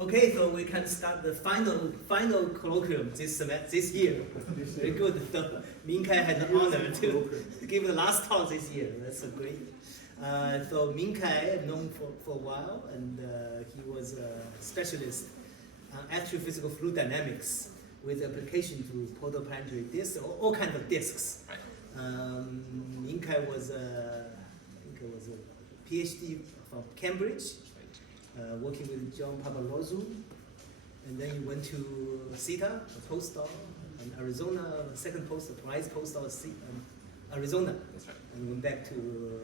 Okay, so we can start the final colloquium this year. Very good. So Min-Kai had the honor to give the last talk this year. That's great. So Min-Kai, I've known for a while, and he was a specialist on astrophysical fluid dynamics with application to protoplanetary disks, all kinds of disks. Min-Kai was I think it was a PhD from Cambridge. Working with John Papalozu, and then he went to CETA, a postdoc, in Arizona, second postdoc, prize postdoc in Arizona. That's right. And went back to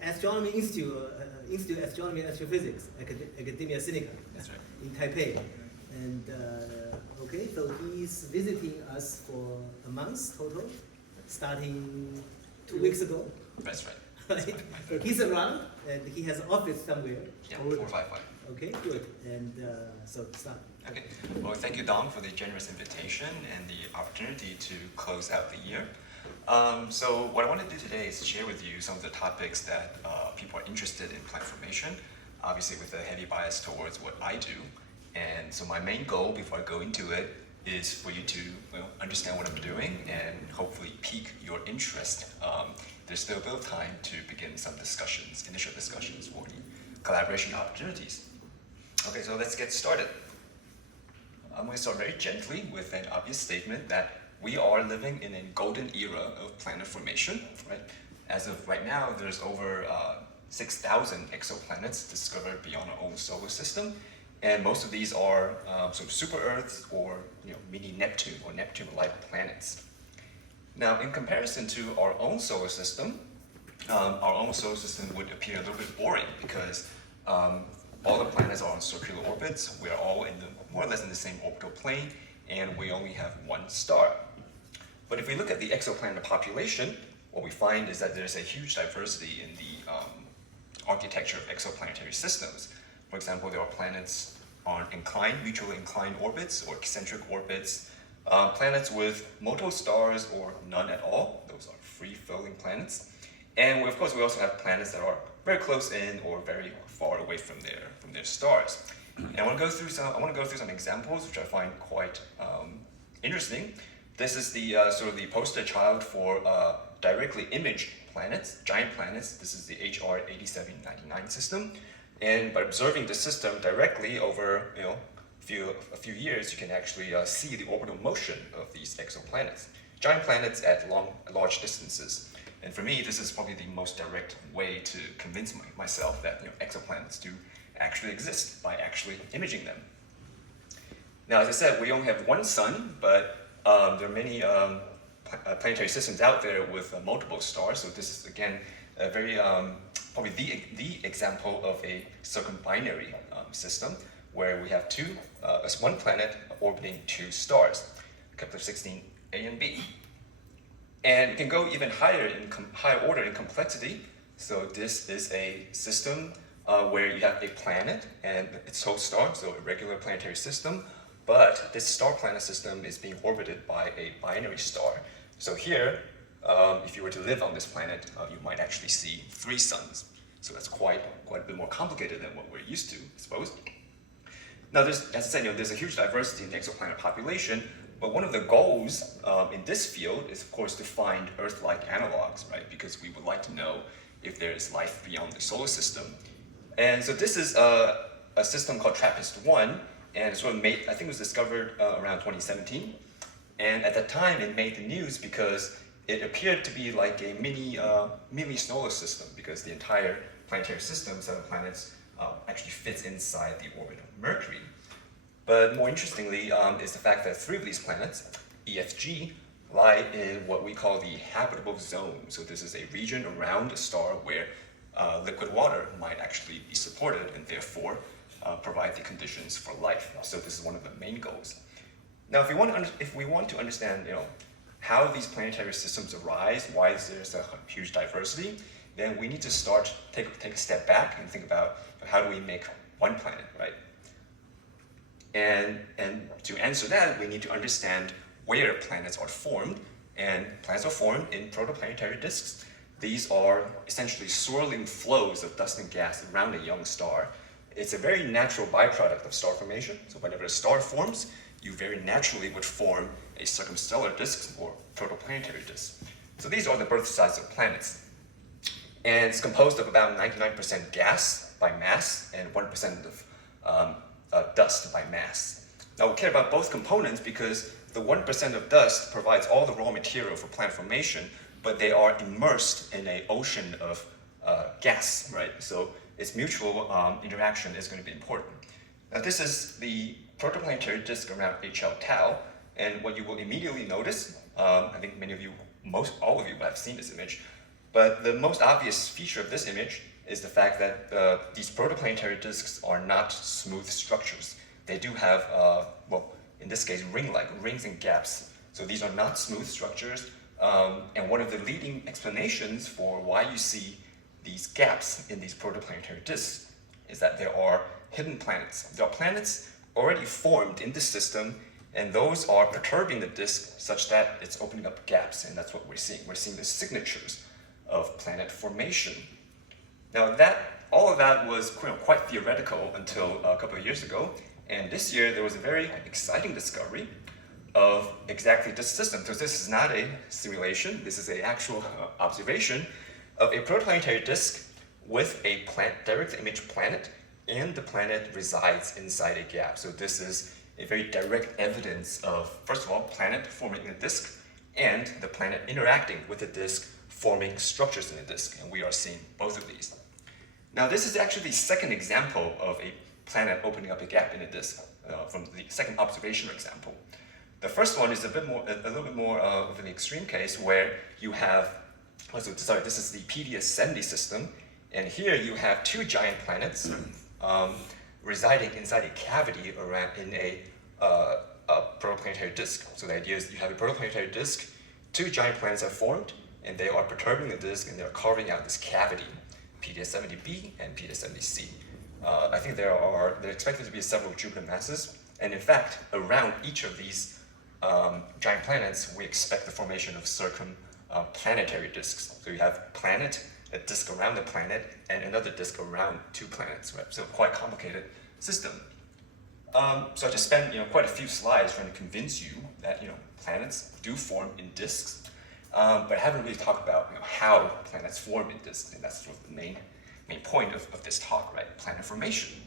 Astronomy Institute, Institute of Astronomy and Astrophysics, Academia Sinica. That's right. In Taipei. And okay, so he's visiting us for a month total, starting 2 weeks ago. That's right. Right. So he's around, and he has an office somewhere. Yeah, 455. Okay, good. And so start. Okay. Well, thank you, Don, for the generous invitation and the opportunity to close out the year. So what I want to do today is share with you some of the topics that people are interested in planet formation, obviously with a heavy bias towards what I do. And so my main goal before I go into it is for you to understand what I'm doing and hopefully pique your interest. There's still a bit of time to begin some discussions, initial discussions for the collaboration opportunities. Okay, so let's get started. I'm going to start very gently with an obvious statement that we are living in a golden era of planet formation, right? As of right now, there's over 6,000 exoplanets discovered beyond our own solar system. And most of these are sort of super Earths or mini Neptune or Neptune-like planets. Now, in comparison to our own solar system would appear a little bit boring because all the planets are on circular orbits. We're all in more or less in the same orbital plane, and we only have one star. But if we look at the exoplanet population, what we find is that there's a huge diversity in the architecture of exoplanetary systems. For example, there are planets on mutually inclined orbits or eccentric orbits, planets with multiple stars or none at all. Those are free-floating planets. And of course, we also have planets that are very close in or very far away from their stars. And I want to go through some examples which I find quite interesting. This is the sort of the poster child for directly imaged planets, giant planets. This is the HR 8799 system. And by observing the system directly over a few years, you can actually see the orbital motion of these exoplanets, giant planets at large distances. And for me, this is probably the most direct way to convince myself that exoplanets do actually exist by actually imaging them. Now, as I said, we only have one sun, but there are many planetary systems out there with multiple stars. So this is again a very probably the example of a circumbinary system where we have one planet orbiting two stars, Kepler-16 A and B. And it can go even higher order in complexity. So this is a system where you have a planet and its host star, so a regular planetary system, but this star-planet system is being orbited by a binary star. So here, if you were to live on this planet, you might actually see 3 suns. So that's quite a bit more complicated than what we're used to, I suppose. Now, as I said, there's a huge diversity in the exoplanet population, but one of the goals in this field is, of course, to find Earth-like analogs, right? Because we would like to know if there is life beyond the solar system. And so this is a system called TRAPPIST-1, and it's sort of I think it was discovered around 2017. And at that time, it made the news because it appeared to be like a mini solar system, because the entire planetary system, 7 planets, actually fits inside the orbit of Mercury. But more interestingly is the fact that 3 of these planets, EFG, lie in what we call the habitable zone. So this is a region around a star where liquid water might actually be supported and therefore provide the conditions for life. So this is one of the main goals. Now, if we want to understand, how these planetary systems arise, why there's a huge diversity, then we need to take a step back and think about how do we make one planet, right? And to answer that, we need to understand where planets are formed, and planets are formed in protoplanetary disks. These are essentially swirling flows of dust and gas around a young star. It's a very natural byproduct of star formation. So whenever a star forms, you very naturally would form a circumstellar disk or protoplanetary disk. So these are the birth size of planets. And it's composed of about 99% gas by mass and 1% of dust by mass. Now we care about both components because the 1% of dust provides all the raw material for planet formation, but they are immersed in an ocean of gas, right? So its mutual interaction is going to be important. Now this is the protoplanetary disk around HL Tau, and what you will immediately notice, I think many of you, all of you have seen this image, but the most obvious feature of this image is the fact that these protoplanetary disks are not smooth structures. They do have, well, in this case, ring-like, rings and gaps. So these are not smooth structures, and one of the leading explanations for why you see these gaps in these protoplanetary disks is that there are hidden planets. There are planets already formed in the system, and those are perturbing the disk such that it's opening up gaps, and that's what we're seeing. We're seeing the signatures of planet formation. Now all of that was quite theoretical until a couple of years ago, and this year there was a very exciting discovery of exactly this system. So this is not a simulation, this is an actual observation of a protoplanetary disk with a direct image planet, and the planet resides inside a gap. So this is a very direct evidence of, first of all, planet forming a disk, and the planet interacting with the disk, forming structures in the disk, and we are seeing both of these. Now this is actually the second example of a planet opening up a gap in a disk, from the second observational example. The first one is a little bit more of an extreme case where you have, this is the PDS-70 system, and here you have two giant planets residing inside a cavity in a protoplanetary disk. So the idea is you have a protoplanetary disk, two giant planets are formed, and they are perturbing the disk, and they're carving out this cavity, PDS-70b and PDS-70c. I think there are expected to be several Jupiter masses, and in fact, around each of these giant planets, we expect the formation of circumplanetary disks. So you have planet, a disk around the planet, and another disk around two planets, right? So quite complicated system. So I just spent quite a few slides trying to convince you that planets do form in disks, but I haven't really talked about how planets form in disks, and that's sort of the main point of this talk, right? Planet formation.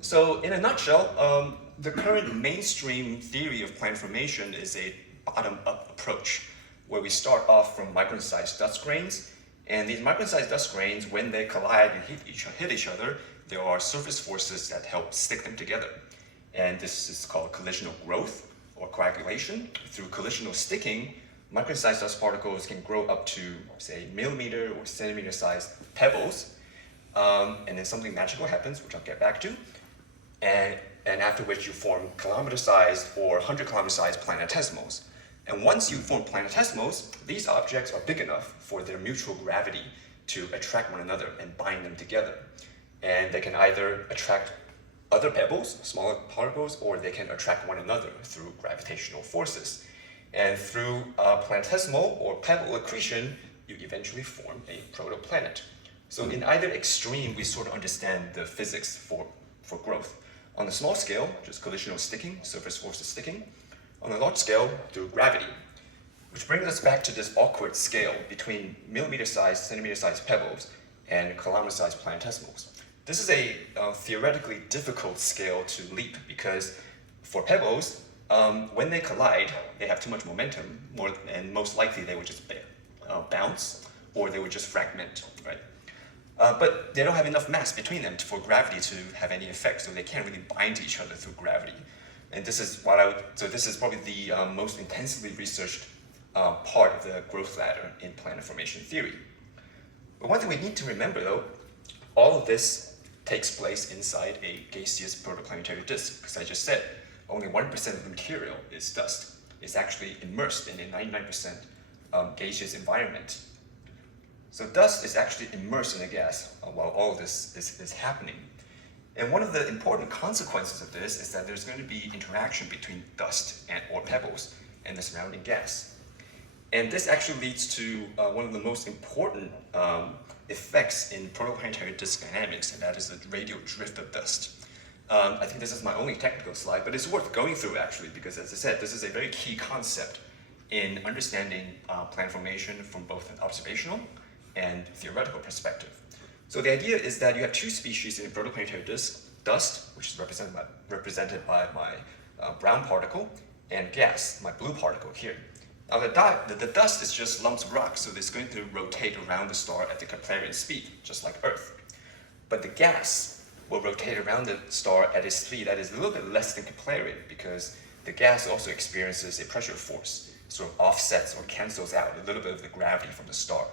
So in a nutshell, the current mainstream theory of planet formation is a bottom-up approach, where we start off from micron-sized dust grains, and these micron-sized dust grains, when they collide and hit each other, there are surface forces that help stick them together. And this is called collisional growth or coagulation. Through collisional sticking, micron-sized dust particles can grow up to, say, millimeter or centimeter-sized pebbles, and then something magical happens, which I'll get back to, and after which you form kilometer-sized or 100-kilometer-sized planetesimals. And once you form planetesimals, these objects are big enough for their mutual gravity to attract one another and bind them together. And they can either attract other pebbles, smaller particles, or they can attract one another through gravitational forces. And through planetesimal or pebble accretion, you eventually form a protoplanet. So in either extreme, we sort of understand the physics for growth. On the small scale, just collisional sticking, surface forces sticking. On the large scale, through gravity. Which brings us back to this awkward scale between millimeter-sized, centimeter-sized pebbles and kilometer-sized planetesimals. This is a theoretically difficult scale to leap because for pebbles, when they collide, they have too much momentum, and most likely they would just bounce, or they would just fragment, right? But they don't have enough mass between them for gravity to have any effect, so they can't really bind to each other through gravity. And this is this is probably the most intensively researched part of the growth ladder in planet formation theory. But one thing we need to remember, though, all of this takes place inside a gaseous protoplanetary disk, because I just said only 1% of the material is dust. It's actually immersed in a 99% gaseous environment. So dust is actually immersed in a gas while all of this is happening. And one of the important consequences of this is that there's going to be interaction between dust or pebbles and the surrounding gas. And this actually leads to one of the most important effects in protoplanetary disk dynamics, and that is the radial drift of dust. I think this is my only technical slide, but it's worth going through actually, because as I said, this is a very key concept in understanding planet formation from both an observational and theoretical perspective. So the idea is that you have two species in a protoplanetary disk, dust, which is represented by my brown particle, and gas, my blue particle here. Now the dust is just lumps of rock, so it's going to rotate around the star at the Keplerian speed, just like Earth. But the gas will rotate around the star at a speed that is a little bit less than Keplerian, because the gas also experiences a pressure force, sort of offsets or cancels out a little bit of the gravity from the star.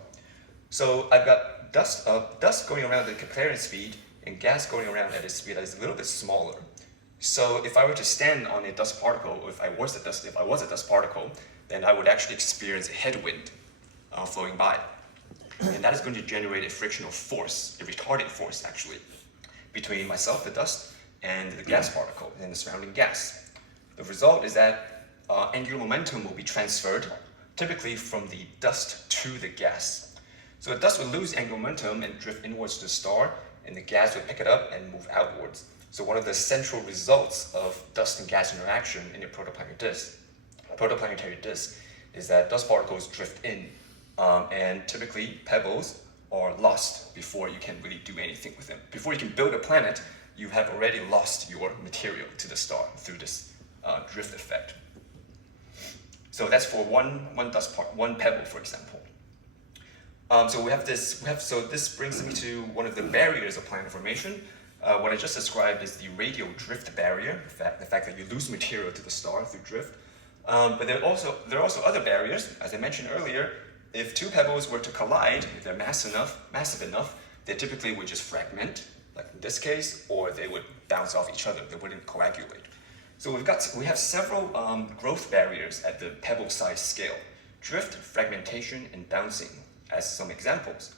So I've got dust going around at the Keplerian speed and gas going around at a speed that is a little bit smaller. So if I were to stand on a dust particle, or if I was a dust particle, then I would actually experience a headwind flowing by. And that is going to generate a frictional force, a retarding force actually, between myself, the dust, and the gas particle and the surrounding gas. The result is that angular momentum will be transferred, typically from the dust to the gas. So the dust will lose angular momentum and drift inwards to the star, and the gas will pick it up and move outwards. So one of the central results of dust and gas interaction in a protoplanetary disk is that dust particles drift in, and typically pebbles are lost before you can really do anything with them. Before you can build a planet, you have already lost your material to the star through this drift effect. So that's for one pebble, for example. So this brings me to one of the barriers of planet formation. What I just described is the radial drift barrier, the fact that you lose material to the star through drift. But there are also other barriers. As I mentioned earlier, if two pebbles were to collide, if they're massive enough, they typically would just fragment, like in this case, or they would bounce off each other. They wouldn't coagulate. So we have several growth barriers at the pebble size scale: drift, fragmentation, and bouncing, as some examples.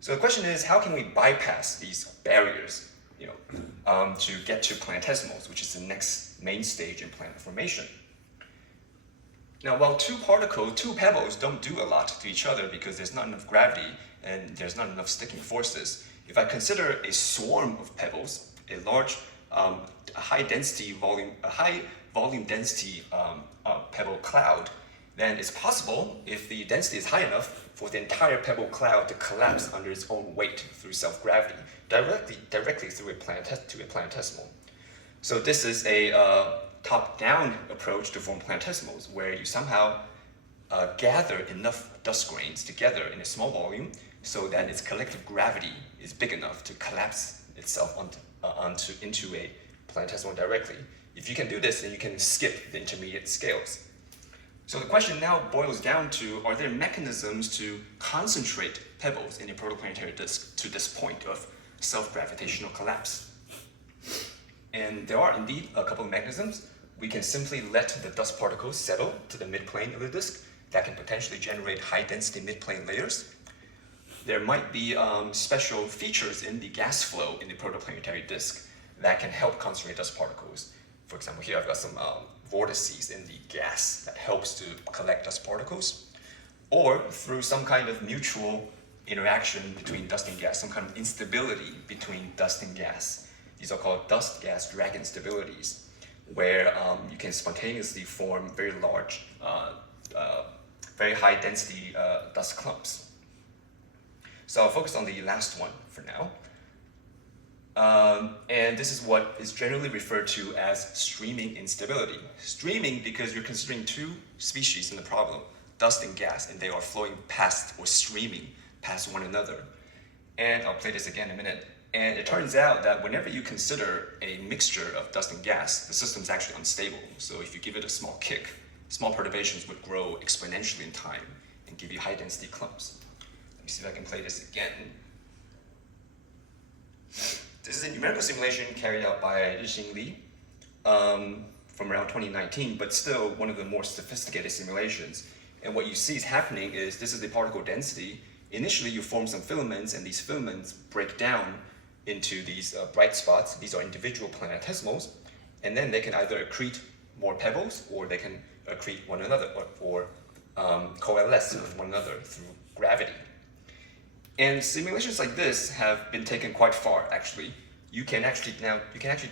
So the question is, how can we bypass these barriers, to get to planetesimals, which is the next main stage in planet formation? Now, while two pebbles don't do a lot to each other because there's not enough gravity and there's not enough sticking forces, if I consider a swarm of pebbles, a large, high volume density pebble cloud, then it's possible, if the density is high enough, for the entire pebble cloud to collapse under its own weight through self-gravity, directly through a planetesimal. So this is a top-down approach to form planetesimals, where you somehow gather enough dust grains together in a small volume so that its collective gravity is big enough to collapse itself into a planetesimal directly. If you can do this, then you can skip the intermediate scales. So the question now boils down to, are there mechanisms to concentrate pebbles in a protoplanetary disk to this point of self-gravitational collapse? And there are indeed a couple of mechanisms. We can simply let the dust particles settle to the midplane of the disk. That can potentially generate high-density midplane layers. There might be special features in the gas flow in the protoplanetary disk that can help concentrate dust particles. For example, here I've got some vortices in the gas that helps to collect dust particles, or through some kind of mutual interaction between dust and gas, some kind of instability between dust and gas. These are called dust-gas drag instabilities, where you can spontaneously form very large, very high-density dust clumps. So I'll focus on the last one for now. And this is what is generally referred to as streaming instability. Streaming because you're considering two species in the problem, dust and gas, and they are flowing past or streaming past one another. And I'll play this again in a minute. And it turns out that whenever you consider a mixture of dust and gas, the system is actually unstable. So if you give it a small kick, small perturbations would grow exponentially in time and give you high-density clumps. Let me see if I can play this again. This is a numerical simulation carried out by Tsung-Dao Lee from around 2019, but still one of the more sophisticated simulations. And what you see is happening is, this is the particle density. Initially, you form some filaments, and these filaments break down into these bright spots. These are individual planetesimals, and then they can either accrete more pebbles, or they can accrete one another, or coalesce with one another through gravity. And simulations like this have been taken quite far, actually. You can actually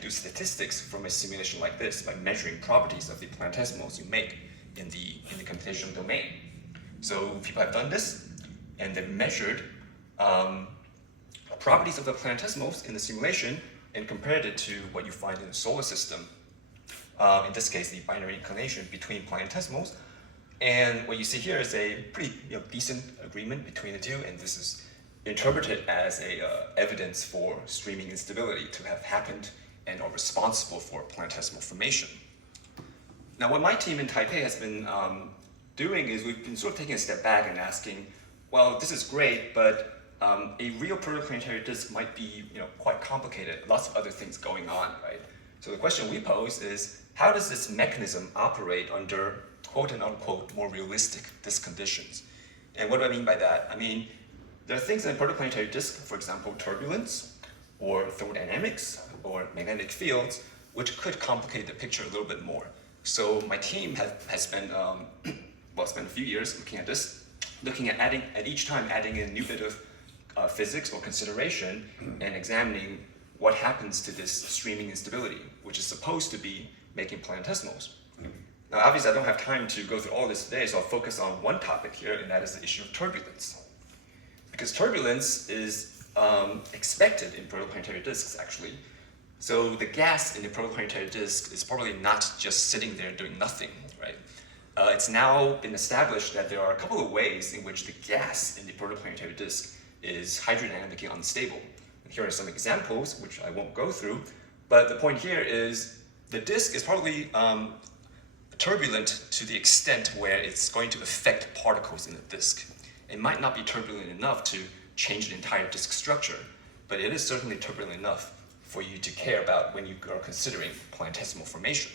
do statistics from a simulation like this by measuring properties of the planetesimals you make in the computational domain. So people have done this, and they've measured properties of the planetesimals in the simulation and compared it to what you find in the solar system. In this case, the binary inclination between planetesimals. And what you see here is a pretty decent agreement between the two, and this is interpreted as evidence for streaming instability to have happened and are responsible for planetesimal formation. Now, what my team in Taipei has been doing is we've been sort of taking a step back and asking, well, this is great, but a real protoplanetary disk might be quite complicated, lots of other things going on, right? So the question we pose is, how does this mechanism operate under quote and unquote more realistic disk conditions? And what do I mean by that? I mean, there are things in a protoplanetary disk, for example, turbulence, or thermodynamics, or magnetic fields, which could complicate the picture a little bit more. So my team has spent spent a few years looking at this, looking at each time adding in a new bit of physics or consideration and examining what happens to this streaming instability, which is supposed to be making planetesimals. Now, obviously, I don't have time to go through all this today, so I'll focus on one topic here, and that is the issue of turbulence. Because turbulence is expected in protoplanetary disks, actually. So the gas in the protoplanetary disk is probably not just sitting there doing nothing, right? It's now been established that there are a couple of ways in which the gas in the protoplanetary disk is hydrodynamically unstable. And here are some examples, which I won't go through, but the point here is the disk is probably turbulent to the extent where it's going to affect particles in the disk. It might not be turbulent enough to change the entire disk structure, but it is certainly turbulent enough for you to care about when you are considering planetesimal formation.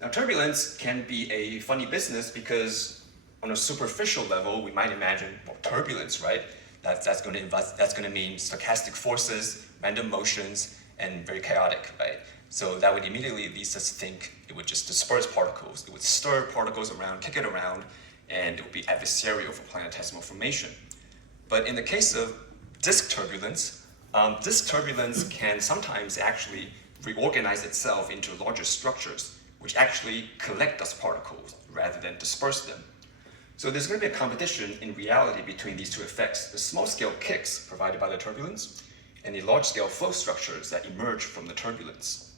Now, turbulence can be a funny business because on a superficial level, we might imagine, well, turbulence, right? That's going to mean stochastic forces, random motions, and very chaotic, right? So that would immediately lead us to think it would just disperse particles. It would stir particles around, kick it around, and it would be adversarial for planetesimal formation. But in the case of disk turbulence can sometimes actually reorganize itself into larger structures, which actually collect dust particles rather than disperse them. So there's going to be a competition in reality between these two effects, the small-scale kicks provided by the turbulence and the large-scale flow structures that emerge from the turbulence.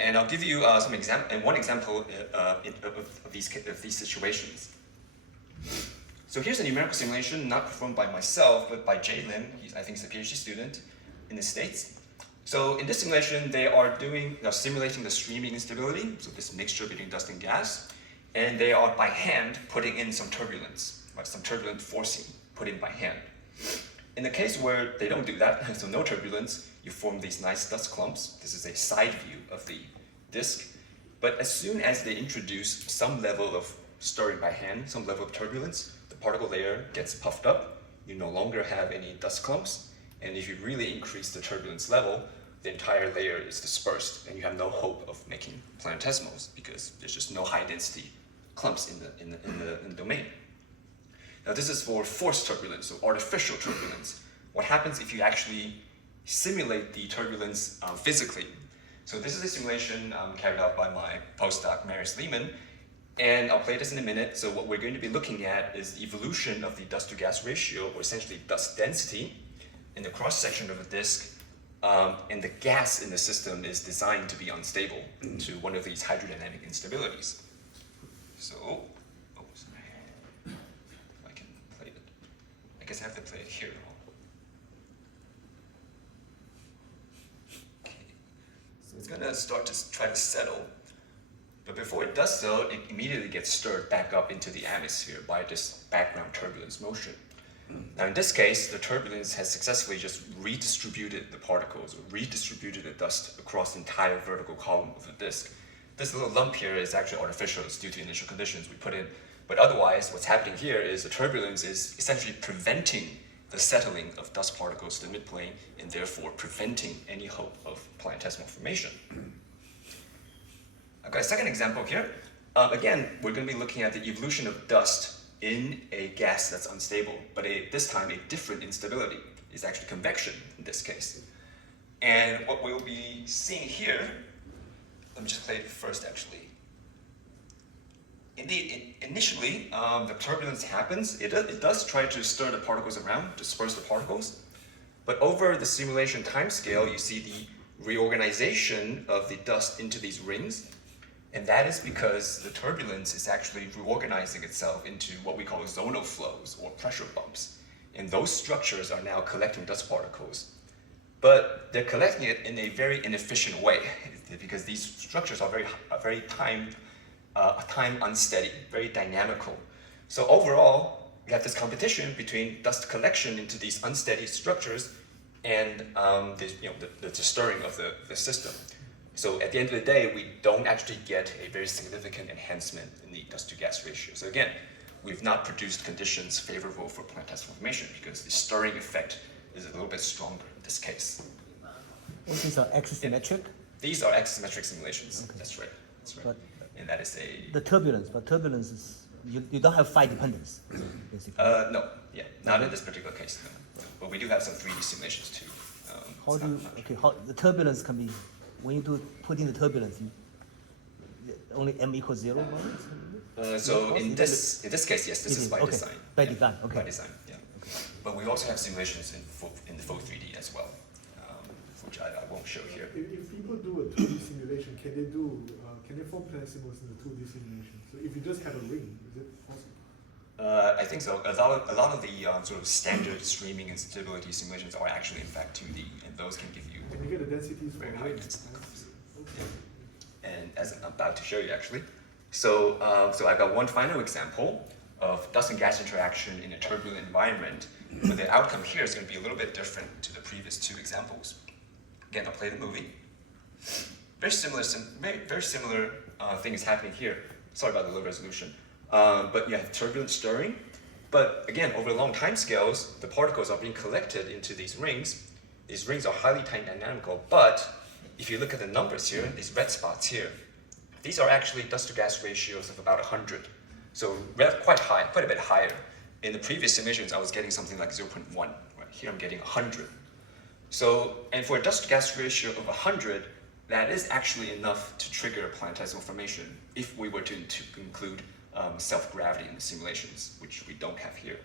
And I'll give you one example of these situations. So here's a numerical simulation not performed by myself, but by Jay Lim. I think he's a PhD student in the States. So in this simulation, they are simulating the streaming instability, so this mixture between dust and gas, and they are by hand putting in some turbulence, right? Some turbulent forcing put in by hand. In the case where they don't do that, so no turbulence, you form these nice dust clumps. This is a side view of the disk. But as soon as they introduce some level of stirring by hand, some level of turbulence, the particle layer gets puffed up. You no longer have any dust clumps. And if you really increase the turbulence level, the entire layer is dispersed, and you have no hope of making planetesimals because there's just no high density clumps in the domain. Now, this is for forced turbulence, so artificial turbulence. What happens if you actually simulate the turbulence physically? So this is a simulation carried out by my postdoc, Marius Lehmann, and I'll play this in a minute. So what we're going to be looking at is the evolution of the dust-to-gas ratio, or essentially dust density, in the cross-section of a disk, and the gas in the system is designed to be unstable to one of these hydrodynamic instabilities. So, if I can play it. I guess I have to play it here. Okay. So it's gonna start to try to settle. But before it does so, it immediately gets stirred back up into the atmosphere by this background turbulence motion. Now in this case, the turbulence has successfully just redistributed the particles, or redistributed the dust across the entire vertical column of the disk. This little lump here is actually artificial. It's due to initial conditions we put in. But otherwise, what's happening here is the turbulence is essentially preventing the settling of dust particles to the midplane, and therefore preventing any hope of planetesimal formation. I've got a second example here. Again, we're going to be looking at the evolution of dust in a gas that's unstable, but this time a different instability. Is actually convection in this case. And what we'll be seeing here, let me just play it first actually. Indeed, initially, the turbulence happens. It does try to stir the particles around, disperse the particles. But over the simulation timescale, you see the reorganization of the dust into these rings. And that is because the turbulence is actually reorganizing itself into what we call zonal flows or pressure bumps. And those structures are now collecting dust particles. But they're collecting it in a very inefficient way because these structures are very time unsteady, very dynamical. So overall, we have this competition between dust collection into these unsteady structures and the stirring of the system. So at the end of the day, we don't actually get a very significant enhancement in the dust-to-gas ratio. So again, we've not produced conditions favorable for plant test formation because the stirring effect is a little bit stronger in this case. These are axisymmetric? These are axisymmetric simulations. Okay. That's right. But and that is the turbulence is, you don't have phi dependence, basically. No, yeah, not in this particular case. No. But we do have some 3D simulations too. How the turbulence can be, when you put in the turbulence, only m equals 0? So in this case, yes, this is by design. By design, okay. By design, yeah. Okay. But we also have simulations in the full 3D as well, which I won't show here. If people do a 2D simulation, can they form planesimals in the 2D simulation? So if you just have a ring, is it possible? I think so. A lot of the sort of standard streaming and stability simulations are actually in fact 2D, and those can give you and you get the densities very high density curves. Okay. Yeah. And as I'm about to show you actually. So I've got one final example of dust and gas interaction in a turbulent environment, but the outcome here is going to be a little bit different to the previous two examples. Again, I'll play the movie. Very similar thing is happening here. Sorry about the low resolution. But you have turbulent stirring. But again, over long time scales, the particles are being collected into these rings. These rings are highly dynamical, but if you look at the numbers here, these red spots here, these are actually dust-to-gas ratios of about 100. So quite high, quite a bit higher. In the previous simulations, I was getting something like 0.1. Right here, I'm getting 100. So, and for a dust-to-gas ratio of 100, that is actually enough to trigger planetesimal formation if we were to include self-gravity in the simulations, which we don't have here.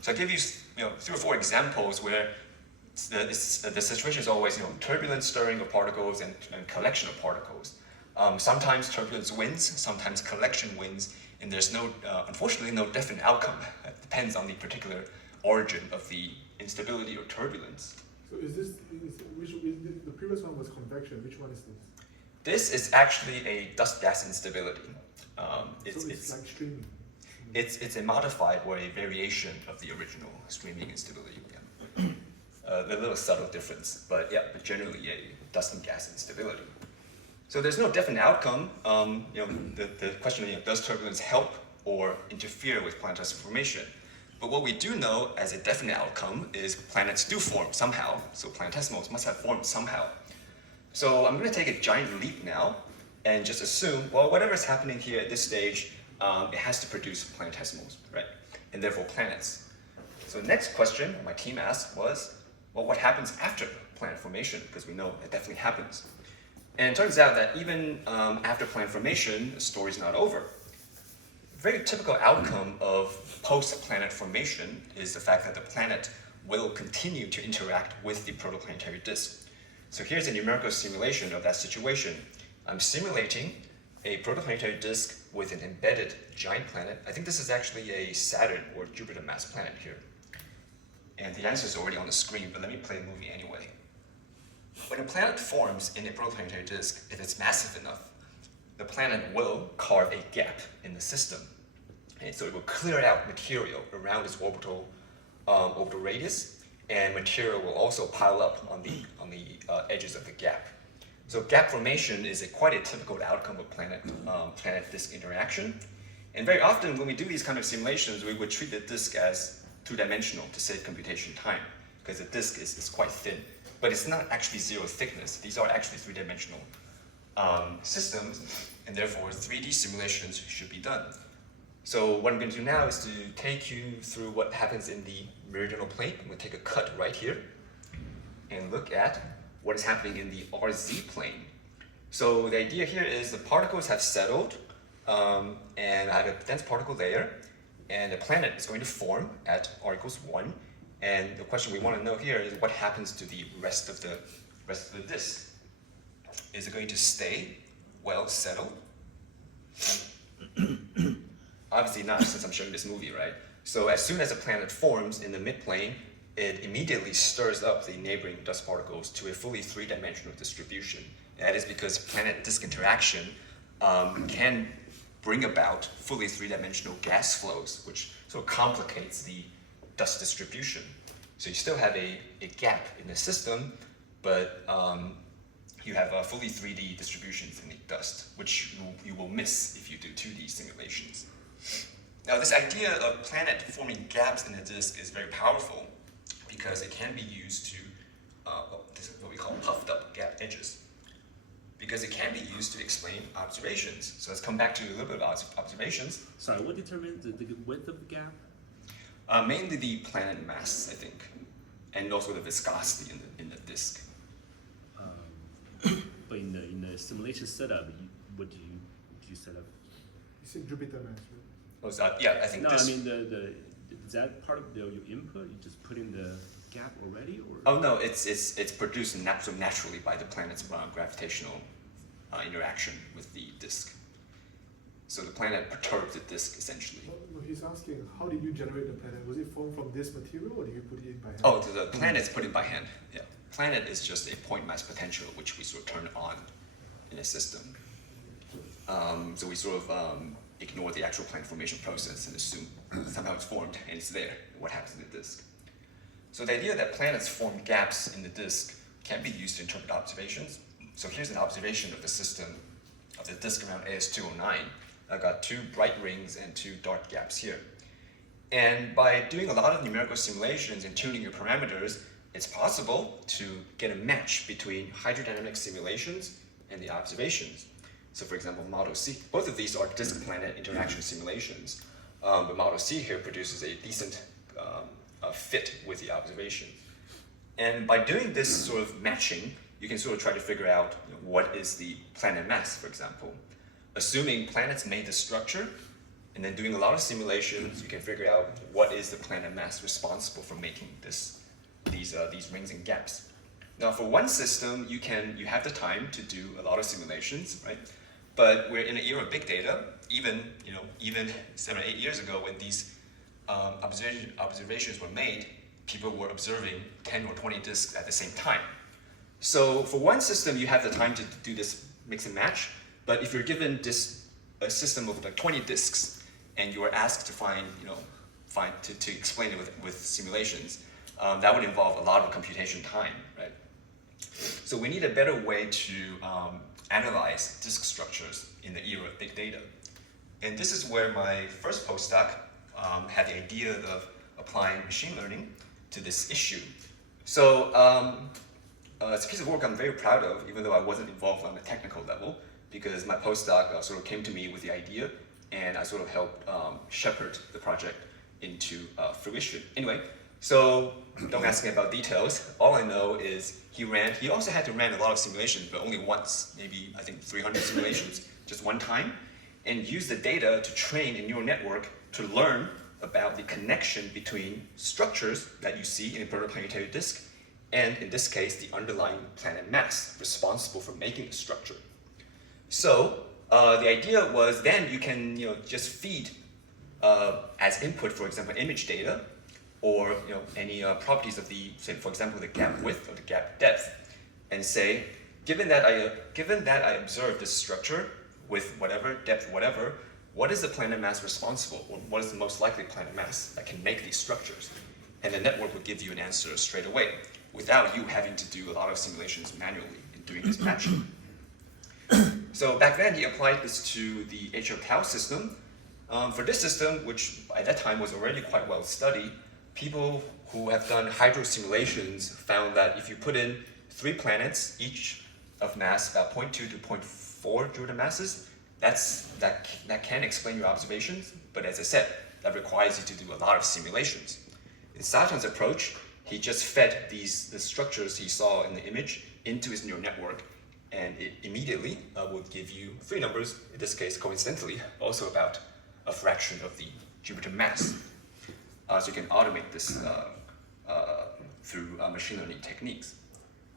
So I'll give you 3 or 4 examples where the situation is always turbulent stirring of particles and collection of particles. Sometimes turbulence wins, sometimes collection wins, and there's unfortunately no definite outcome. It depends on the particular origin of the instability or turbulence. So the previous one was convection, which one is this? This is actually a dust-gas instability. It's like streaming. It's a modified or a variation of the original streaming instability. Yeah. A little subtle difference, but generally a dust and gas instability. So there's no definite outcome. The question is, does turbulence help or interfere with planetesimal formation? But what we do know as a definite outcome is planets do form somehow. So planetesimals must have formed somehow. So I'm going to take a giant leap now and just assume, well, whatever is happening here at this stage, it has to produce planetesimals, right? And therefore planets. So the next question my team asked was, well, what happens after planet formation? Because we know it definitely happens. And it turns out that even after planet formation, the story's not over. A very typical outcome of post-planet formation is the fact that the planet will continue to interact with the protoplanetary disk. So here's a numerical simulation of that situation. I'm simulating a protoplanetary disk with an embedded giant planet. I think this is actually a Saturn or Jupiter mass planet here. And the answer is already on the screen, but let me play the movie anyway. When a planet forms in a protoplanetary disk, if it's massive enough, the planet will carve a gap in the system. And so it will clear out material around its orbital radius, and material will also pile up on the edges of the gap. So gap formation is quite a typical outcome of planet disk interaction. And very often when we do these kind of simulations, we would treat the disk as 2-dimensional to save computation time, because the disk is quite thin. But it's not actually 0 thickness. These are actually 3-dimensional systems. and therefore 3D simulations should be done. So what I'm going to do now is to take you through what happens in the meridional plane. I'm going to take a cut right here and look at what is happening in the RZ plane. So the idea here is the particles have settled, and I have a dense particle layer, and a planet is going to form at r equals 1. And the question we want to know here is what happens to the rest of the disk? Is it going to stay well settled? Obviously not, since I'm showing this movie, right? So as soon as a planet forms in the midplane, it immediately stirs up the neighboring dust particles to a fully three-dimensional distribution. And that is because planet-disk interaction can bring about fully three-dimensional gas flows, which sort of complicates the dust distribution. So you still have a gap in the system, but you have fully 3D distributions in the dust, which you will miss if you do 2D simulations. Now, this idea of planet forming gaps in the disk is very powerful because it can be used to this is what we call puffed up gap edges, because it can be used to explain observations. So let's come back to a little bit about observations. Sorry, what determines the width of the gap? Mainly the planet mass, I think, and also the viscosity in the disk. But in the simulation setup, what do you set up? You said Jupiter mass, right? Oh, so yeah, I think No, this. I mean is that part of your input? You just put in the gap already, or? Oh no, it's produced naturally by the planet's gravitational interaction with the disk. So the planet perturbs the disk essentially. No, he's asking, how did you generate the planet? Was it formed from this material, or did you put it in by hand? Oh, the planet's put in by hand. Yeah, planet is just a point mass potential which we sort of turn on in a system. So we sort of ignore the actual planet formation process and assume somehow it's formed and it's there. What happens in the disk? So the idea that planets form gaps in the disk can be used to interpret observations. So here's an observation of the system of the disk around AS209. I've got 2 bright rings and 2 dark gaps here. And by doing a lot of numerical simulations and tuning your parameters, it's possible to get a match between hydrodynamic simulations and the observations. So for example, Model C, both of these are disk-planet interaction simulations. But Model C here produces a decent fit with the observations. And by doing this sort of matching, you can sort of try to figure out what is the planet mass, for example. Assuming planets made the structure, and then doing a lot of simulations, you can figure out what is the planet mass responsible for making these rings and gaps. Now, for one system, you have the time to do a lot of simulations, right? But we're in an era of big data. Even 7 or 8 years ago, when these observations were made, people were observing 10 or 20 disks at the same time. So for one system, you have the time to do this mix and match. But if you're given a system of like 20 disks, and you are asked to to explain it with simulations, that would involve a lot of computation time, right? So we need a better way to analyze disk structures in the era of big data. And this is where my first postdoc had the idea of applying machine learning to this issue. So it's a piece of work I'm very proud of, even though I wasn't involved on the technical level, because my postdoc sort of came to me with the idea, and I sort of helped shepherd the project into fruition. Anyway, so don't ask me about details. All I know is he also had to run a lot of simulations, but only once, maybe I think 300 simulations, just one time, and use the data to train a neural network to learn about the connection between structures that you see in a protoplanetary disk, and in this case, the underlying planet mass responsible for making the structure. So the idea was then you can just feed as input, for example, image data, or any properties of the, say, for example, the gap width or the gap depth, and say, given that I observe this structure with whatever depth, whatever, what is the planet mass responsible, or what is the most likely planet mass that can make these structures? And the network will give you an answer straight away, without you having to do a lot of simulations manually in doing this matching. So back then, he applied this to the HO-Tau system. For this system, which at that time was already quite well studied, people who have done hydro simulations found that if you put in 3 planets, each of mass about 0.2 to 0.4 Jordan masses, that can explain your observations, but as I said, that requires you to do a lot of simulations. In Saton's approach, he just fed the structures he saw in the image into his neural network, and it immediately would give you three numbers, in this case, coincidentally, also about a fraction of the Jupiter mass. So you can automate this through machine learning techniques.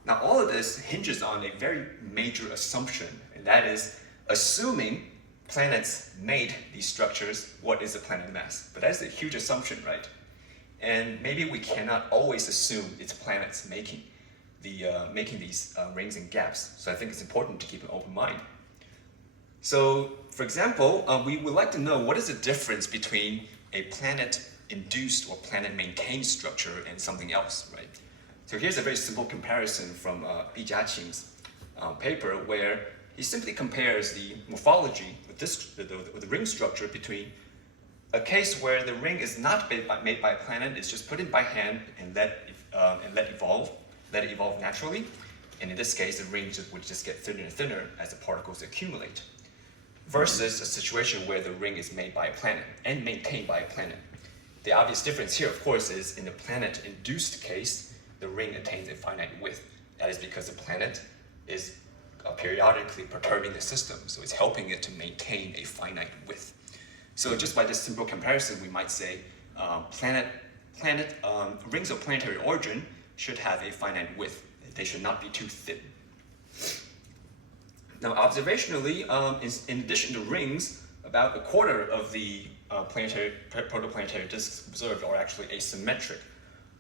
Now, all of this hinges on a very major assumption, and that is assuming planets made these structures, what is the planet mass? But that's a huge assumption, right? And maybe we cannot always assume it's planets making these rings and gaps. So I think it's important to keep an open mind. So, for example, we would like to know what is the difference between a planet-induced or planet-maintained structure and something else, right? So here's a very simple comparison from Bi Jiaqing's paper, where he simply compares the morphology with the ring structure between a case where the ring is not made by a planet, it's just put in by hand and let it evolve naturally. And in this case, the ring would just get thinner and thinner as the particles accumulate. Versus a situation where the ring is made by a planet and maintained by a planet. The obvious difference here, of course, is in the planet-induced case, the ring attains a finite width. That is because the planet is periodically perturbing the system, so it's helping it to maintain a finite width. So just by this simple comparison, we might say rings of planetary origin should have a finite width. They should not be too thin. Now, observationally, in addition to rings, about a quarter of the protoplanetary disks observed are actually asymmetric,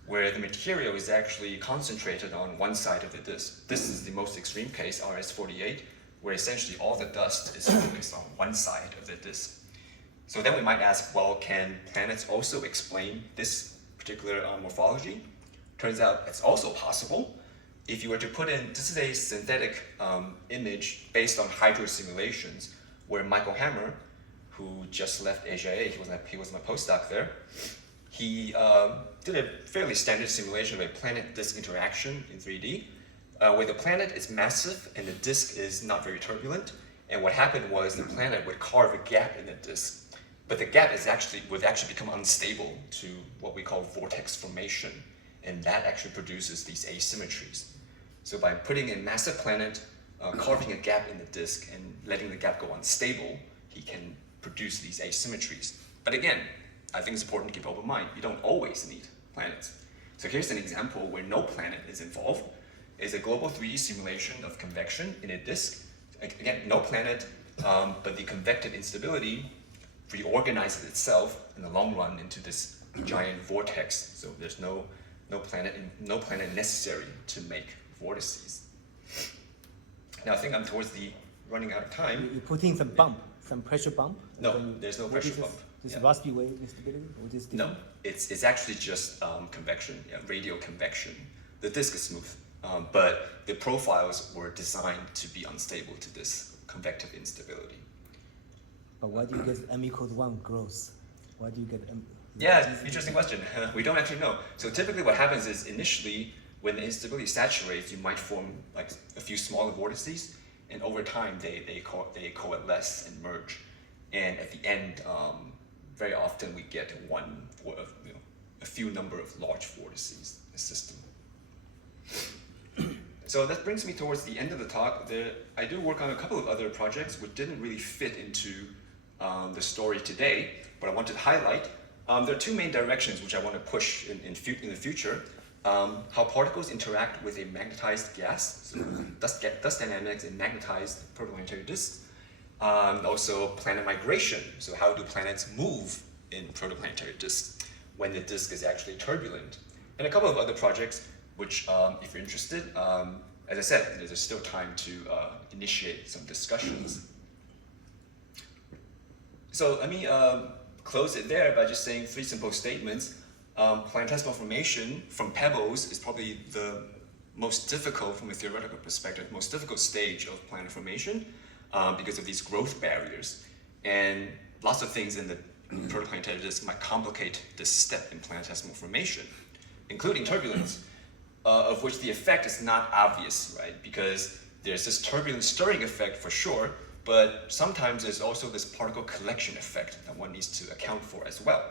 where the material is actually concentrated on one side of the disk. This is the most extreme case, RS-48, where essentially all the dust is focused on one side of the disk. So then we might ask, well, can planets also explain this particular morphology? Turns out it's also possible. If you were to put in, this is a synthetic image based on hydro simulations, where Michael Hammer, who just left AJA, he was my postdoc there, he did a fairly standard simulation of a planet-disk interaction in 3D, where the planet is massive and the disk is not very turbulent. And what happened was the planet would carve a gap in the disk, but the gap would actually become unstable to what we call vortex formation, and that actually produces these asymmetries. So by putting a massive planet, carving a gap in the disk, and letting the gap go unstable, he can produce these asymmetries. But again, I think it's important to keep open mind. You don't always need planets. So here's an example where no planet is involved. It's a global 3D simulation of convection in a disk. Again, no planet, but the convective instability reorganizes itself in the long run into this giant vortex. So there's no planet necessary to make vortices. Now I think I'm towards the running out of time. You put in some bump, some pressure bump? No, there's no pressure bump. This Yeah. raspy wave instability? Or this No, it's actually just convection, radial convection. The disk is smooth, but the profiles were designed to be unstable to this convective instability. But why do you get m equals 1 growth? Why do you get m? Yeah, interesting question. We don't actually know. So typically what happens is initially, when the instability saturates, you might form like a few smaller vortices, and over time they coalesce and merge. And at the end, very often we get a few number of large vortices in the system. So that brings me towards the end of the talk. I do work on a couple of other projects which didn't really fit into the story today, but I wanted to highlight. There are two main directions which I want to push in the future. How particles interact with a magnetized gas, so dust dynamics in magnetized protoplanetary disks. Also planet migration, so how do planets move in protoplanetary disks when the disk is actually turbulent? And a couple of other projects which, if you're interested, as I said, there's still time to initiate some discussions. So let me close it there by just saying three simple statements. Planetesimal formation from pebbles is probably the most difficult from a theoretical perspective, most difficult stage of planet formation because of these growth barriers. And lots of things in the protoplanetary disk might complicate this step in planetesimal formation, including turbulence, of which the effect is not obvious, right? Because there's this turbulence stirring effect for sure, But sometimes there's also this particle collection effect that one needs to account for as well.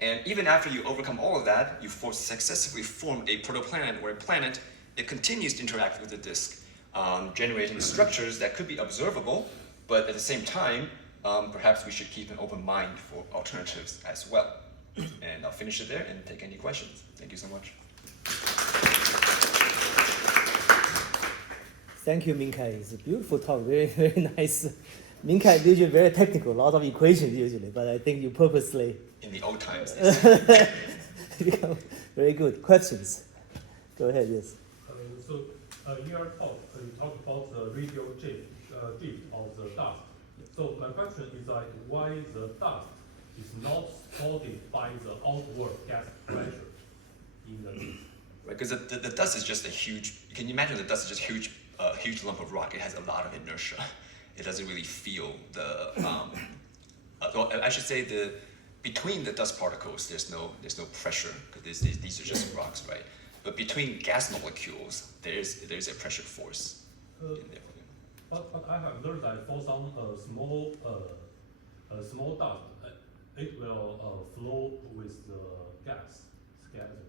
And even after you overcome all of that, you successfully form a protoplanet or a planet, it continues to interact with the disk, generating structures that could be observable, but at the same time, perhaps we should keep an open mind for alternatives as well. And I'll finish it there and take any questions. Thank you so much. Thank you, Minkai. It's a beautiful talk, very, very nice. Minkai usually very technical, a lot of equations usually, but I think you purposely In the old times. become very good. Questions? Go ahead, yes. In your talk, you talked about the radial drift of the dust. So my question is like, why the dust is not supported by the outward gas pressure in the disk? Right, because the dust is just a huge, can you imagine the dust is just a huge lump of rock. It has a lot of inertia. It doesn't really feel the, well, I should say between the dust particles, there's no pressure, because these are just rocks, right? But between gas molecules, there's a pressure force in there. But I have learned that for some small dust, it will flow with the gas scatter.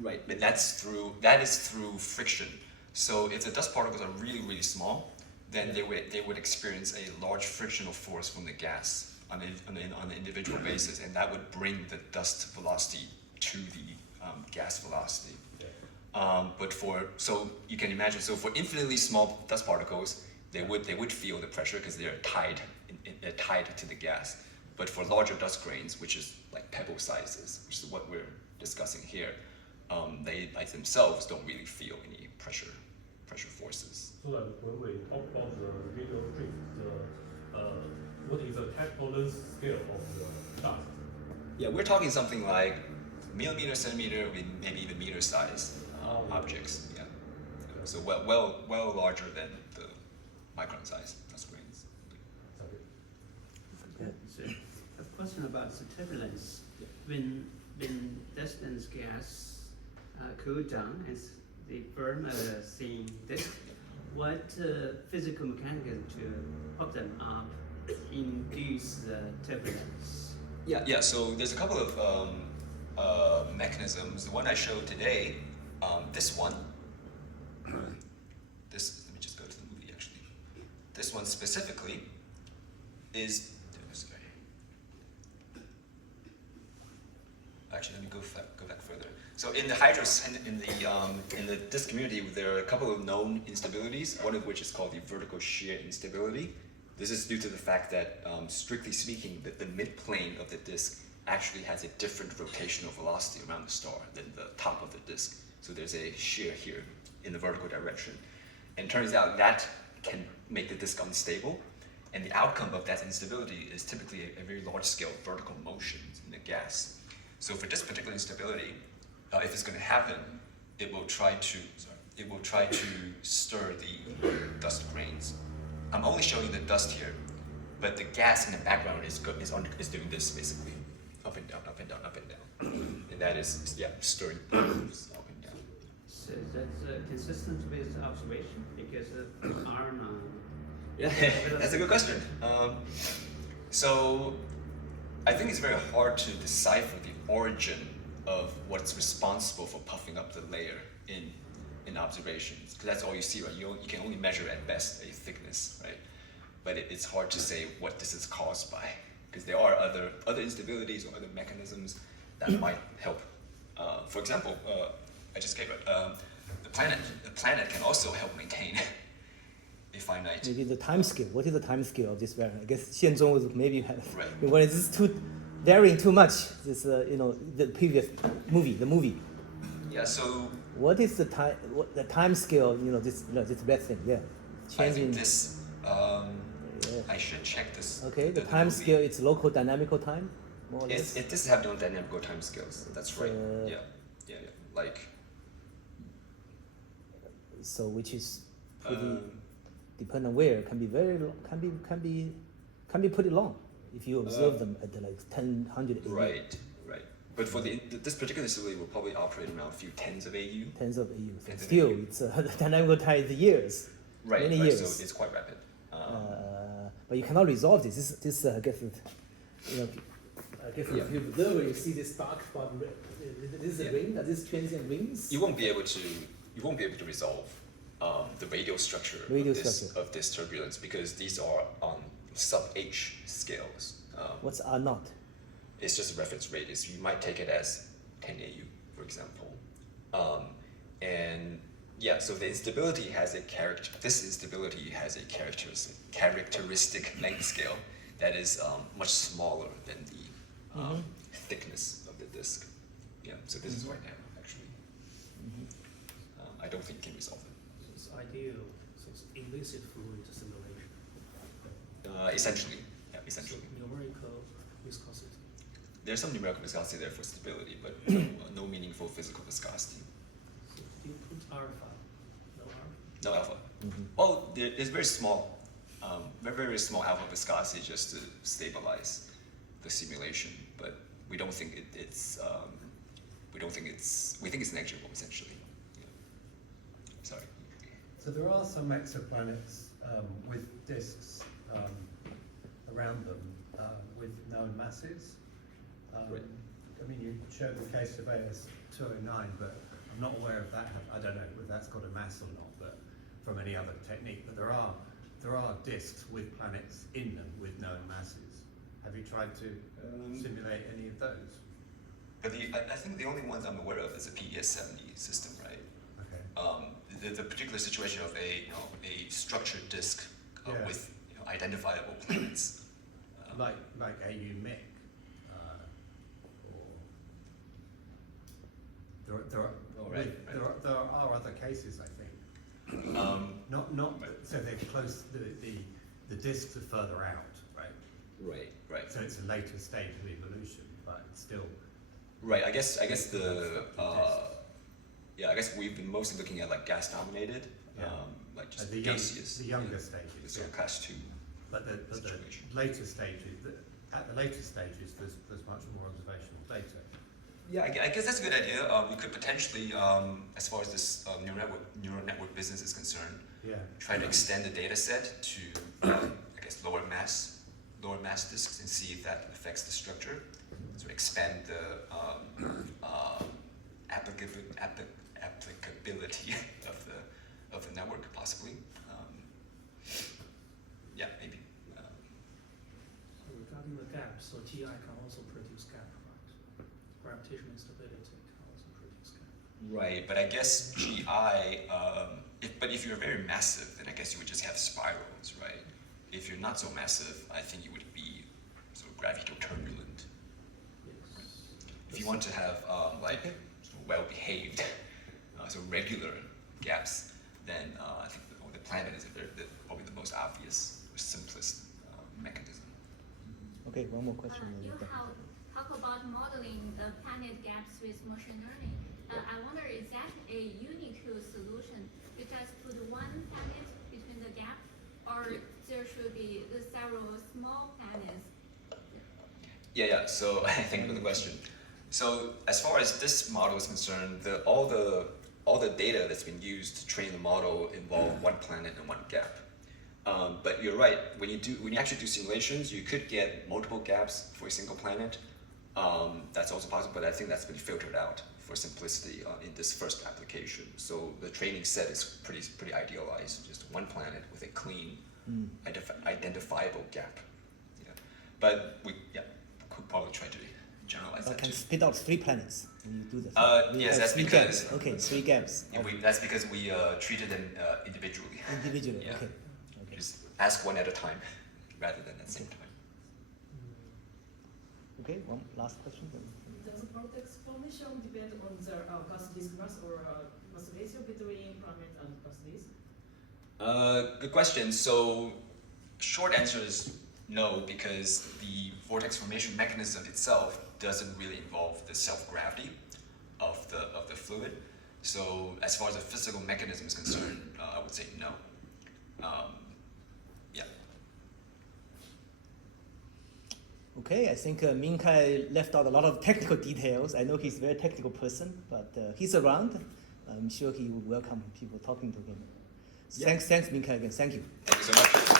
Right, but that is through friction. So if the dust particles are really, really small, then they would experience a large frictional force from the gas on an individual basis, and that would bring the dust velocity to the gas velocity. So you can imagine, so for infinitely small dust particles, they would feel the pressure because they're tied to the gas. But for larger dust grains, which is like pebble sizes, which is what we're discussing here, they by themselves don't really feel any pressure forces. So that when we talk about the radial drift, what is the tolerance scale of the dust? Yeah, we're talking something like millimeter, centimeter, maybe even meter size objects. Yeah, so well larger than the micron size dust grains. So a question about the turbulence. When dust and gas cool down and they burn a thin disk, what physical mechanism to pop them up induce the turbulence? Yeah. So there's a couple of mechanisms. The one I showed today, this one. Let me just go to the movie actually. This one specifically is. Actually, let me go back further. So in the in the disk community, there are a couple of known instabilities. One of which is called the vertical shear instability. This is due to the fact that, strictly speaking, the midplane of the disk actually has a different rotational velocity around the star than the top of the disk. So there's a shear here in the vertical direction. And it turns out that can make the disk unstable. And the outcome of that instability is typically a very large-scale vertical motion in the gas. So for this particular instability, if it's going to happen, it will try to stir the dust grains. I'm only showing the dust here, but the gas in the background is doing this basically, up and down, up and down, up and down, and that is stirring up and down. So that's consistent with the observation because of iron. Yeah, that's a good question. So I think it's very hard to decipher the origin of what's responsible for puffing up the layer in observations, because that's all you see, right? You can only measure at best a thickness, right? But it's hard to say what this is caused by, because there are other instabilities or other mechanisms that might help. For example, I just gave it the planet. The planet can also help maintain a finite. Maybe the time scale. What is the time scale of this variant? I guess Xianzong was maybe Right. when it's varying too much. This the previous movie, the movie. Yeah. So What is the time? What the time scale? This red thing. Yeah, I think this. I should check this. Okay, the time movie. scale. It's local dynamical time, more or less. It does have no dynamical time scales. That's right. Yeah. Like. So which is pretty depend on where can be very long, can be pretty long if you observe them at like 100 AU. Right. But for this particular instability, will probably operate around a few tens of AU. Tens of AU. So Tens of still, AU. It's dynamical time is years. Right. Many right. years. So it's quite rapid. but you cannot resolve this. This gets, you know, I guess if you observe, you see this dark spot. This is a ring. Are these transient rings? You won't be able to resolve the radial structure, of this turbulence because these are on sub-H scales. What's R naught? It's just a reference radius. You might take it as 10 AU, for example. And yeah, so the instability has a character. This instability has a characteristic length scale that is much smaller than the thickness of the disk. Yeah, so this is right now actually. I don't think you can resolve it. So it's ideal. So it's illicit fluid simulation. Essentially, yeah, essentially. So numerical viscosity. There's some numerical viscosity there for stability, but no meaningful physical viscosity. So you put alpha, no alpha. No alpha. Well, there's very small, very small alpha viscosity just to stabilize the simulation, but we don't think we think it's negligible essentially. Yeah. Sorry. So there are some exoplanets with disks around them with known masses. Right. I mean, you showed the case of AS209, but I'm not aware of that. I don't know if that's got a mass or not, but from any other technique. But there are disks with planets in them with known masses. Have you tried to simulate any of those? But I think the only ones I'm aware of is the PES-70 system, right? Okay. The particular situation of a structured disk Yeah. with identifiable planets. Like AU MIC. There are other cases, I think. So they're close. The disks are further out, right? Right. So it's a later stage of evolution, but still. Right. I guess I guess we've been mostly looking at like gas-dominated, like just gaseous. The younger stages. So class 2. But the later stages, at the later stages, there's much more observational data. Yeah, I guess that's a good idea. We could potentially, as far as this neural network business is concerned, try to extend the data set to, I guess, lower mass disks and see if that affects the structure. So expand the applicability of the network, possibly. Yeah, maybe. So regarding the gap, so TI can also produce gap, right? Gravitational instability can also produce gap. Right, but I guess GI, if you're very massive, then I guess you would just have spirals, right? If you're not so massive, I think you would be sort of gravito-turbulent. Yes. If you want to have like well-behaved, so regular gaps, then I think the planet is probably the most obvious or simplest mechanism. Okay, one more question. You talk about modeling the planet gaps with machine learning. I wonder, is that a unique solution? You just put one planet between the gap, or there should be several small planets? Yeah. So thank you for the question. So as far as this model is concerned, all the data that's been used to train the model involve one planet and one gap. But you're right. When you actually do simulations, you could get multiple gaps for a single planet. That's also possible, but I think that's been filtered out for simplicity in this first application. So the training set is pretty idealized, just one planet with a clean, identifiable gap. Yeah. But we could probably try to generalize that can too. spit out 3 planets when you do this. Yes, that's because gaps. Okay, 3 gaps. Yeah, that's because we treated them individually. Individually. Yeah. Okay. Just ask one at a time, rather than at the same time. Okay, one last question. Does the vortex formation depend on the gas disk mass or mass ratio between planet and gas disk? Good question. So, short answer is no, because the vortex formation mechanism itself doesn't really involve the self-gravity of the fluid. So, as far as the physical mechanism is concerned, I would say no. Yeah. Okay, I think Min-Kai left out a lot of technical details. I know he's a very technical person, but he's around. I'm sure he will welcome people talking to him. Yeah. Thanks, Min-Kai again. Thank you. Thank you so much.